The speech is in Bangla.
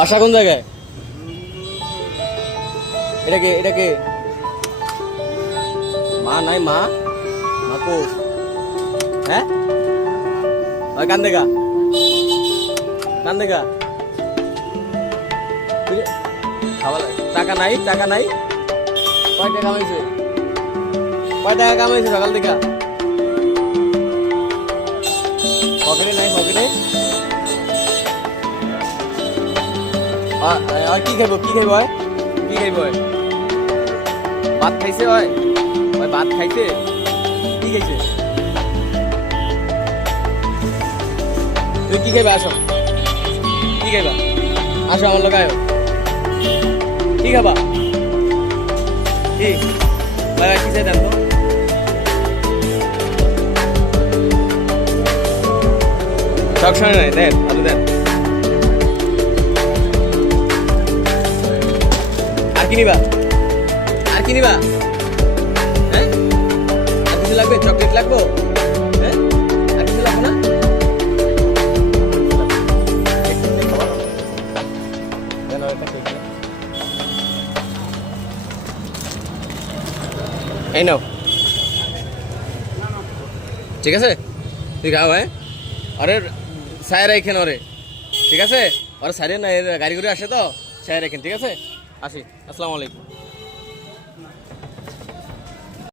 বাসা কোন জায়গায়? এটা কে এটা কে? মা নাই মা? মা হ্যাঁ? কান দেখা। কান দেখা। টাকা নাই টাকা নাই। কয় টাকা কামাইছে কয় টাকা কামাইছে সকাল থেকে? পকেটে নাই, পকেটে? আর কি খাইব কি খাইব কি খাইব ভাত খাইছে হয় ভাত খাইছে? কি খাইছে? তুই কি খাইবা আসো। কি খাইবা? আসো আমার লোক আয়ো। কি খাবা? কি? ভাই ভাই, কি চাই দেন তো সব সময় নাই দেন আলু দেন। কি নিবা? আর কি হ্যাঁ? কিছু লাগবে? চকলেট লাগবে? হ্যাঁ? না। এই নাও। ঠিক আছে? তুই খাও হ্যাঁ? আরে সায় রাখেন ওরে। ঠিক আছে? ওরা সাইডে না গাড়ি করে আসে তো সায় রাখেন ঠিক আছে? আসি আসসালামু আলাইকুম।